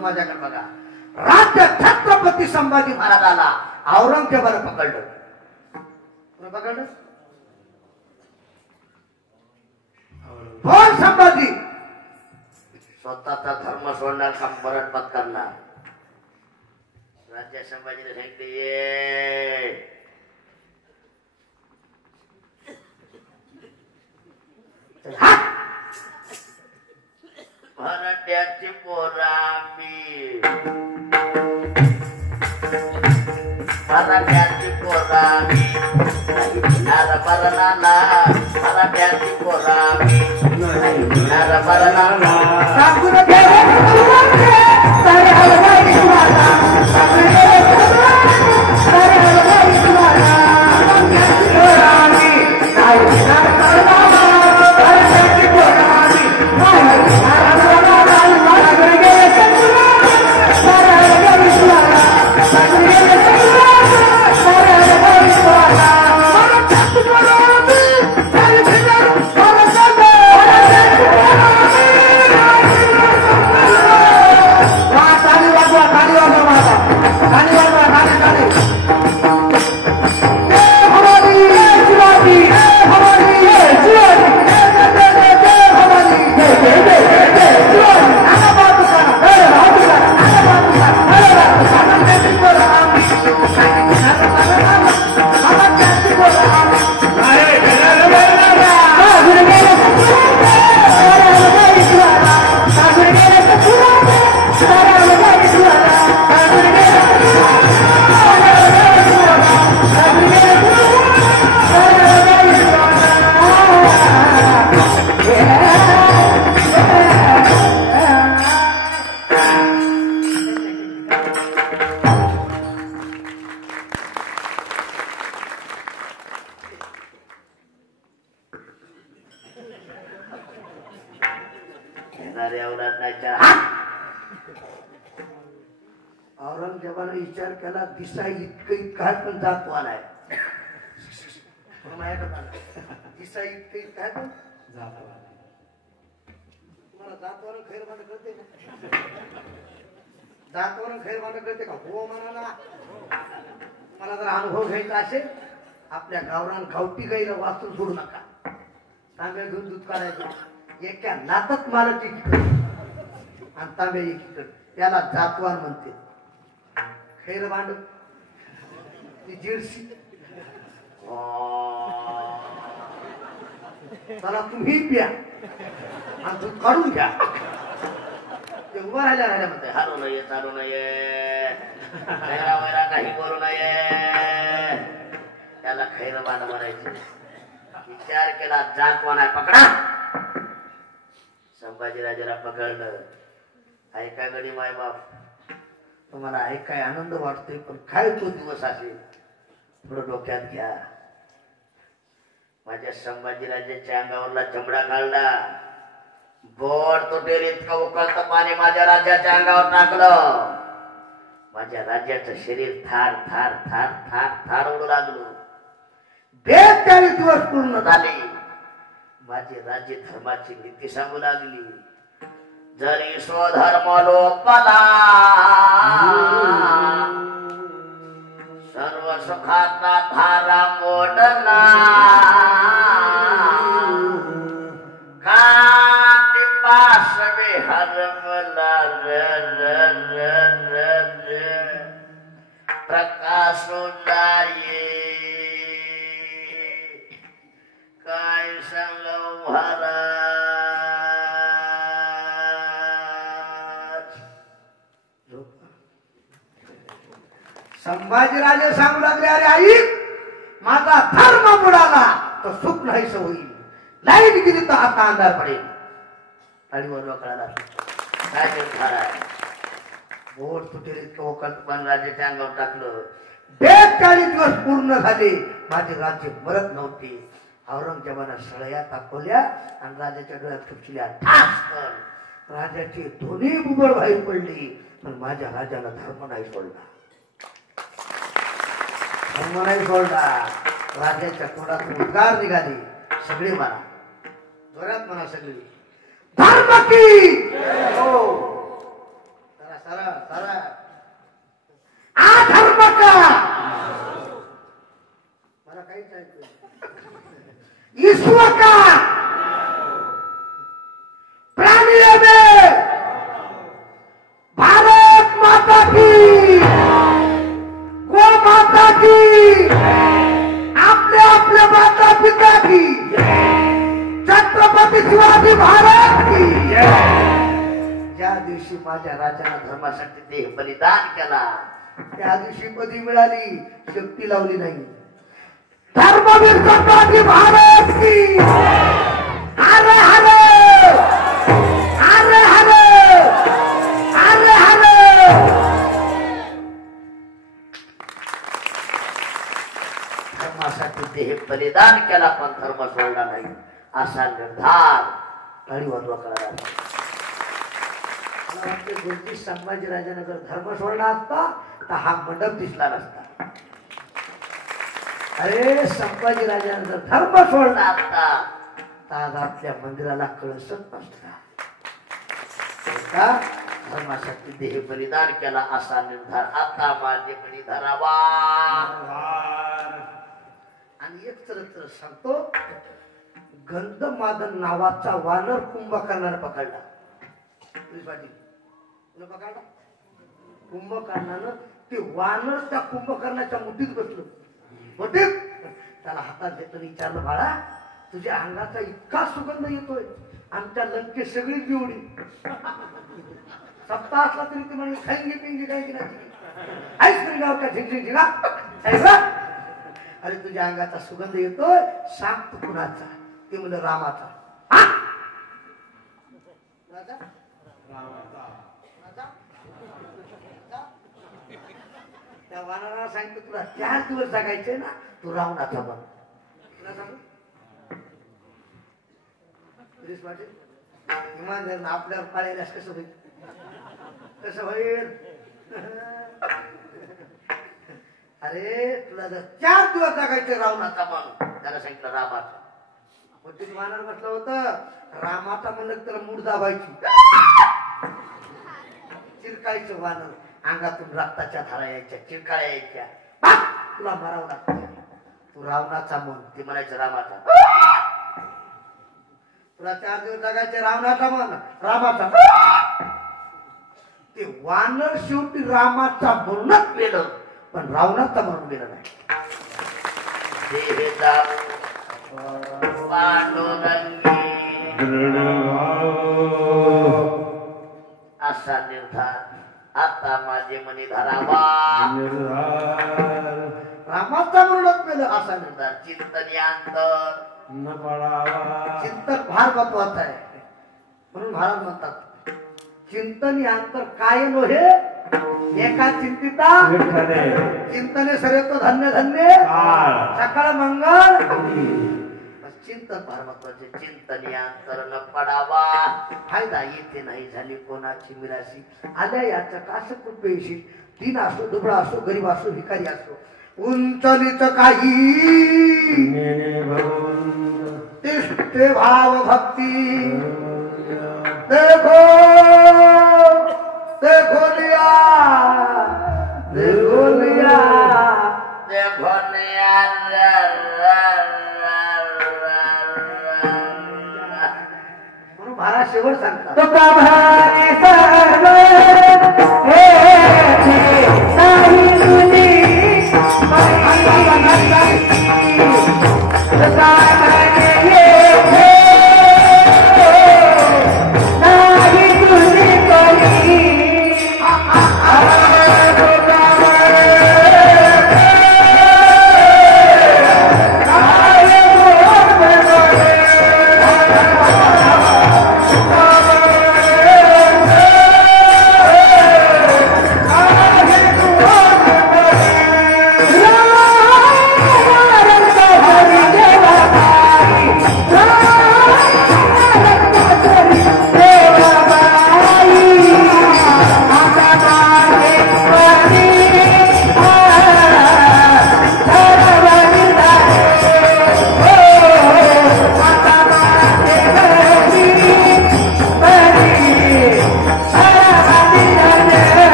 पण माझ्याकडे बघा. राज्य छत्रपती संभाजी महाराजाला औरंगजेबानं पकडलं. पकडलं कोण? संभाजी. स्वतःचा धर्म सोडणार का मरण पत्करणार? राज्य संभाजीने सांगितले मराठ्याची पोरामी, मराठ्याची पोरामी नार बरनाला, मराठ्याची पोरामी नार बरनाला. औरंगजेबाने विचार केला दिसा इतकं काय पण जातवान आहे. दिसा इतकं काय पण जातवान. तुम्हाला जातवान खैरमाट कळते का? जातवान खैरमाट कळते का? हो म्हणा ना. मला जर अनुभव घ्यायचा असेल आपल्या गावरान खावटी गाईला वाचून सोडू नका. तांब्या घेऊन दूध काढायचं एका नातात मालक एकीकडे आणि तांब्या एकीकडे. त्याला जातवान म्हणते. खैर भांड ती जिरशी. मला तुम्ही प्या आणि दूध काढून घ्या. ते उभं राहिल्या म्हणते हारू नये चालू नये खैरा वैरा काही करू नये. त्याला खैर भांड म्हणायचे. विचार केला जातवान आहे पकडा. संभाजीराजाला पकडलं. ऐका गडी माय बाप तुम्हाला ऐकाय आनंद वाटतोय पण काय तो दिवस असेल थोडं डोक्यात घ्या. माझ्या संभाजीराजाच्या अंगावरला चमडा काढला. बोट तुटेल इतकं उकळतं पाणी माझ्या राजाच्या अंगावर टाकलं. माझ्या राजाचं शरीर थार थार थार थार थार उडू लागलो. 42 दिवस पूर्ण झाले. माझे राज्य धर्माची नीती सांगू लागली. जरी स्वधर्म लोपला सर्व सुखाचा धारा मोडला. काठी पासवे हरमला प्रकाशो जाये. काय सांगू महाराज. संभाजीराजे सांगू लागले अरे आई माझा धर्म बुडाला तर सुख नाहीस होईल. लाईट गेली तर आता अंधार पडेल. टाळीवर कळाला काय झाला. बोट तुटेल इतकं ओकळत पण राजाच्या अंगावर टाकलं. 42 दिवस पूर्ण झाले. माझे राज्य मरत नव्हते. औरंगजेबानं सळया तापवल्या आणि राजाच्या डोळ्यात खुपशिल्या ठास कर. राजाची दोन्ही बुबळ बाहेर पडली पण माझ्या राजाला धर्म नाही सोडला. धर्म नाही सोडला. राजाच्या तोंडातून उद्गार निघाले. सगळे म्हणा जोरात म्हणा सगळे धर्म की. हो दिवशी माझ्या राजानं धर्मासाठी देह बलिदान केला, त्या दिवशी पदी मिळाली, शक्ती लावली नाही. धर्मवीर संभाजी महाराज की हरे हरे हरे हरे हरे हरे. धर्मासाठी देह बलिदान केला पण धर्म सोडला नाही असा निर्धार टाळी वाजवा करायला. मला वाटते गुरुजी संभाजीराजाने जर धर्म सोडला असता तर हा मंडप दिसला नसता. अरे संभाजीराजाने जर धर्म सोडला असता तर आज आपल्या मंदिराला कळसच नसता. धर्मासाठी देह बलिदान केला असा निर्धार आता माझे मनी धरावा. आणि एक चरित्र सांगतो. गंधमादन नावाचा वानर कुंभकर्णाने पकडला. पकडला कुंभकर्णानं. ते वानर त्या कुंभकर्णाच्या मुठीत बसलो. मुठीत त्याला हातात घेतलं. विचारलं, बाळा तुझ्या अंगाचा इतका सुगंध येतोय, आमच्या लंके सगळी बिवडी. सप्ताह असला तरी ते म्हणजे खाईंगे पिंगे काय की नाही आईस्क्रीम गाव का झिंग झिंगा. अरे तुझ्या अंगाचा सुगंध येतोय, सांग तू कुणाचा. ते म्हणलं रामाचा. त्या वानराला सांगितलं तुला 4 दिवस जगायचे ना, तू रावणाचा बन. इमानदार आपल्यावर पाळायलास कसं होईल, कसं होईल. अरे तुला जर 4 दिवस जगायचे रावणाचा बन, त्याला सांगितलं रामाचा. मग तिथे वानर म्हटलं होतं रामाचा म्हणलं त्याला मूड दाबायची, चिरकायचं वानर. अंगातून रक्ताच्या धारा यायच्या, चिरकाळ्या यायच्या. तुला मारावं लागतं, तू रावणाचा मन. ते म्हणायचं रामाचा. तुला 4 दिवस जगायचे रावणाचा मन, रामाचा. ते वानर शेवटी रामाचा म्हणूनच गेलं, पण रावणाचा म्हणून गेलं नाही. असा निर्धार आता माझे मनी धरावा. रामाचा म्हणूनच गेलं असा निर्धार. चिंतन अंतर न पडावा. चिंतन फार महत्वाचं आहे. म्हणून महाराज म्हणतात चिंतन अंतर काय नव्हे एका चिंतिता चिंतने सर्वतो धन्य धन्य सकाळ मंगळ. चिंतन फार महत्वाचे. चिंतन अंतर न पडावा. फायदा येथे नाही झाली कोणाची मिराशी. आल्या याचं कास कृपेशी. दीन असो, दुबळा असो, गरीब असो, भिकारी असो, उंच नीच काही तिष्ठे भाव भक्ती. देखो देखो लिया देखो लिया देखो लिया. म्हणून महाराज शेवट सांगतात नाही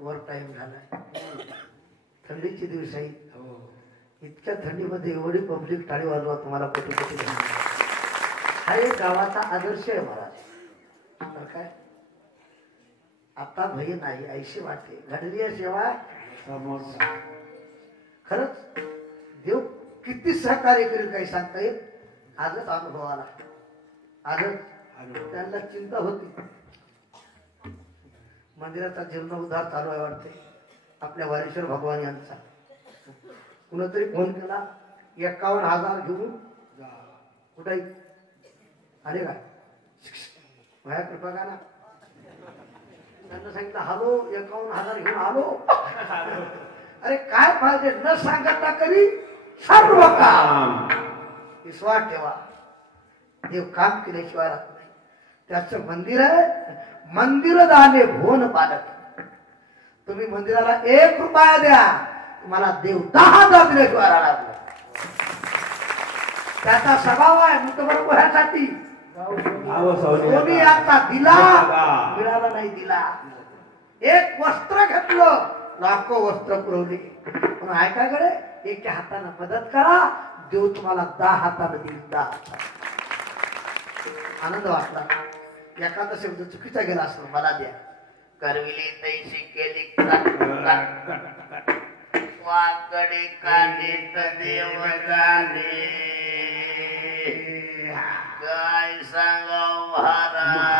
वर टाइम झाला. थंडीचे दिवस आहे. इतक्या थंडीमध्ये एवढी पब्लिक टाळी वाजवा तुम्हाला कुठे कुठे हा एक गावाचा आदर्श आहे महाराज. तर काय आता भय नाही ऐशी वाटते घडली सेवा खरंच देव किती सहकार्य करेल काही सांगता येईल. आजच अनुभव आला. आजच त्यांना चिंता होती. मंदिराचा जीर्णोद्धार चालू आहे वाटते आपल्या वारेश्वर भगवान यांचा. कुणीतरी फोन केला 51,000 घेऊन कुठे आले काय माझ्या कृपा का ना. त्यांना सांगितलं हॅलो 51,000 घेऊन आलो. अरे काय पाहिजे न सांगता करी सर्व काम विश्वास ठेवा. देव काम केल्याशिवाय राहत नाही. त्याचं मंदिर आहे. मंदिर दाने भोन पालक. तुम्ही मंदिराला 1 रुपया द्या तुम्हाला देव 10,000 दिल्याशिवाय राहणार. त्याचा स्वभाव आहे मुठभर पोह्यासाठी कोणी आता दिला मिळाला नाही दिला. एक वस्त्र घेतलं लाखो वस्त्र पुरवली. पण ऐकाकडे एका हाताने मदत करा देव तुम्हाला 10 हाताने देईल. 10 हाताने. आनंद वाटला. एखादा शब्द चुकीचा गेला असेल मला द्या. करविली तैशी केली वाकडे कानीत देव जाणे काय सांगाव महाराज.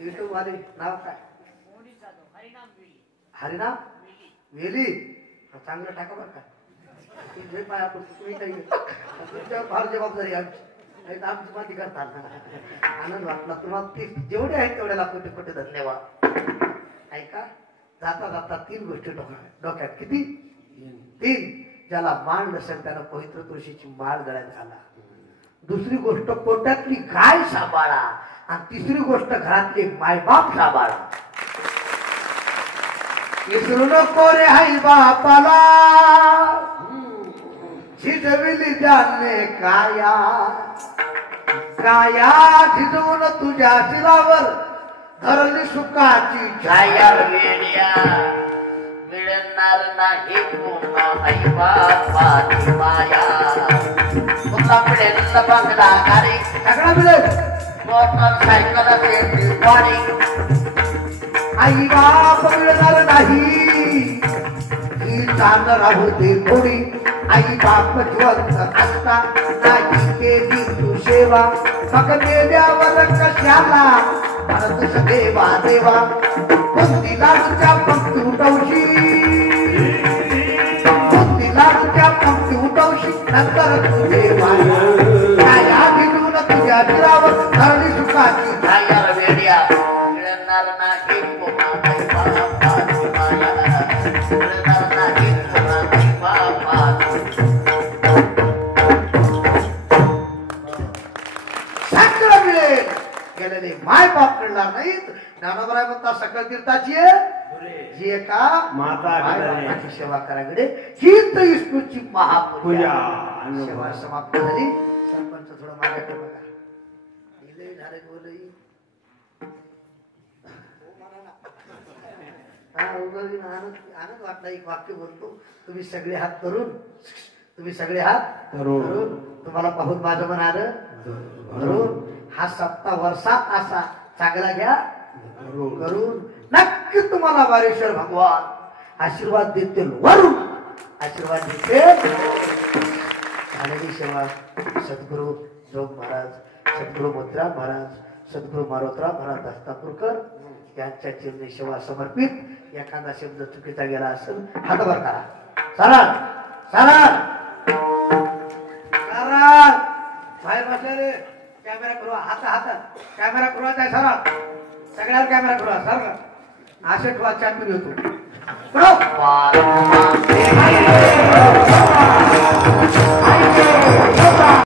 युट्यूब वाले नाव काय हरिनाम वेली चांगलं टाका बरं का. फार जबाबदारी आमची नाही तर आमची माती करता. आनंद वाटला तुम्हाला. जेवढे आहेत तेवढ्याला कोटी कोटी धन्यवाद. ऐका जाता जाता 3 गोष्टी डोक्यात. किती 3. ज्याला माळ नसेल त्याला पवित्र तुळशीची माळ गळ्यात घाला. दुसरी गोष्ट पोटातली गाय सांभाळा. आणि तिसरी गोष्ट घरातले मायबाप सांभाळा. विसरू नको रे आई बापाला झिजविली जाणे काया. काया झिजवून तुझ्या शिरावर धरली सुखाची छाया. वेड्या मिळणार नाही पुन्हा आई बापाची माया. पुन्हा मिळेल बंगला गाडी सगळं मिळेल. मोटरसायकल असेल गाडी. आई बाप मिळणार नाही ही चांद राहू दे थोडी. आई बाप जिवंत असता नाही केली तू सेवा. मग मेल्यावर कशाला भारत देवा देवा. कोणती लाडूच्या पंक्ती उठवशी कोणती लाडूच्या पंक्ती उठवशी नंतर तुझे माया. छाया भिजून तुझ्या शिरावर धरली सुखाची छाया. वेड्या मिळणार नाही पुन्हा आई बापाची माया. मिळणार नाही पुन्हा आई बापाची. सगळं मिळेल गेलेले माय बाप मिळणार नाहीत. ज्ञानोबराय म्हणता सकल तीर्थाची जी एका माता सेवा कराकडे हीच विष्णूची महापूजा. सेवा समाप्त झाली. सरपंच थोडं माझ्याकडे बघा. झाले बोलई हा उगाच आनंद आनंद वाटला. एक वाक्य बोलतो, तुम्ही सगळे हात करून, तुम्ही सगळे हात करून, तुम्हाला पाहून माझं मन आलं करून. हा सप्ताह वर्षात असा चांगला घ्या करून. नक्की तुम्हाला वारेश्वर भगवान आशीर्वाद देतील, वरून आशीर्वाद देतील. झालेली सेवा सद्गुरू जोग महाराज, सद्गुरू मुद्रा महाराज, सद्गुरू मारोतराव महाराज दस्तापूरकर यांच्या चरणी सेवा समर्पित. एखादा शब्द चुकीचा गेला असेल हातभर करा. सरळ सरळ सरळ बाहेर बसले रे. कॅमेरा फिरवा, हात हातात कॅमेरा फिरवायचा आहे. सरळ सगळ्यावर कॅमेरा फिरवा. सरळ असे ठेवा. चॅम्पियन होतो.